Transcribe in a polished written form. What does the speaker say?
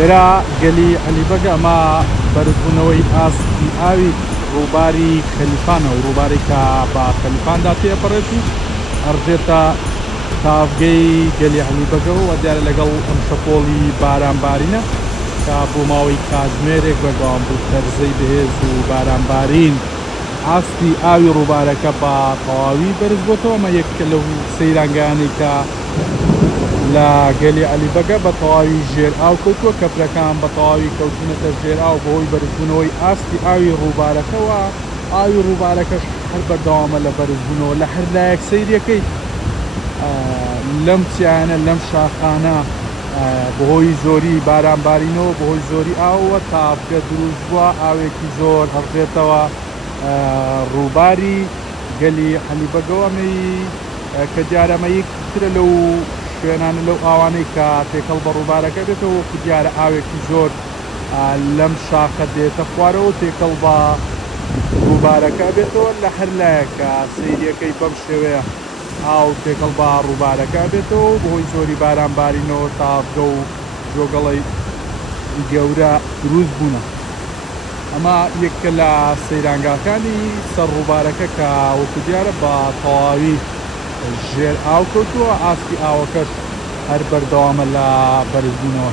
ئێرە گەلی عەلیبەگە ئەمە بەرزبوونەوەی ئاستی ئاوی ڕووباری خەلیفانە و ڕووبارێک کە بە خەلیفاندا تێپەڕێت و ئەڕژێتە تاڤگەی گەلی عەلیبەگەوە و دیارە لەگەڵ ئەم شەپۆڵی بارانبارینە کە بۆ ماوەی کاتژمێرێک بەردەوام بوو تەرزەی بەهێز و بارانبارین ئاستی ئاوی ڕووبارەکە بە تەواوی بەرز بۆتەوە. ئەمە یەکێکە لەو سەیرانگەیانەی کە لە گەلی عەلیبەگە بە تەواوی ژێر ئاو کەوتووە، کەپرەکان بە تەواوی کەوتونەتە ژێر ئاو بەهۆی بەرزبوونەوەی ئاستی ئاوی ڕووبارەکەوە. ئاوی ڕووبارەکەش هەر بەردەوامە لە بەرزبوونەوە لە هەر لایەک سەیرەکەی لەم چیانە لەم شاخانە بەهۆی زۆری بارانبارینەوە بەهۆی زۆری ئاوەوە تاڤگە دروست بووە، ئاوێکی زۆر هەڵژێتەوە ڕووباری گەلی عەلیبەگەوە. کە دیارە ئەمە یەکترە لەو شوێنانە لەو ئاوانەی کە تێکەڵ بە ڕووبارەکە بێتەوە، وەکو دیارە ئاوێکی زۆر لەم شاخە دێتە خوارەوە و تێکەڵ بە ڕووبارەکە بێتەوە لە هەر لایەکە سەیریەکەی بەم شێوەیە ئاو تێکەڵ بە ڕووبارەکە بێتەوە و بەهۆی زۆری بارانبارینەوە تاڤگە و جۆگەڵی گەورە دروست بوونە. ئەمە یەکێکە لە سەیرانگاکانی سەر ڕووبارەکە کە وەکو دیارە بە تەواوی ژێر ئاو کەوتووە، ئاستی ئاوەکەش هەر بەردەوامە لە بەرزبوونەوە.